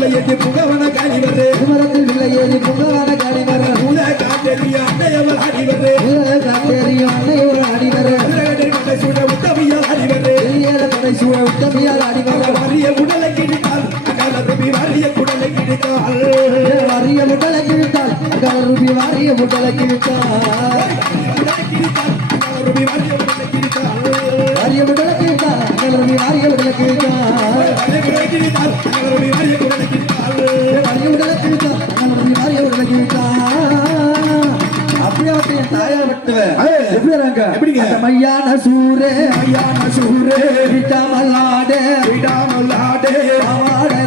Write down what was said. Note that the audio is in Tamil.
விளையேறி புகவன காணிவரே மரத்தில் விளையேறி புகவன காணிவர உல காட்டேறிய அன்னையவள் அடிவரே உல காட்டேறிய அன்னையவள் அடிவர கடை சூட உத்தமியால் அடிவரே கடை சூட உத்தமியால் அடிவர வறிய உடலை கிழித்தால் அகலருபி வாரிய குடலை கிழித்தால் வாரிய முடலை கிழித்தால் அகலருபி வாரிய முடலை கிழித்தால் அகலருபி வாரிய குடலை கிழித்தால் வாரிய முடலை கிழித்தால் அகலருபி வாரிய முடலை கிழித்தால் அகலருபி வாரிய குடலை கிழித்தால் வாரிய முடலை கிழித்தால் அகலருபி வாரிய முடலை கிழித்தால் அப்படியே அப்படியே தாயா வெட்டுவேன் எப்படிங்க மையான சூரே விடாமல்லாடே விடாமல்லாடே ஆவாட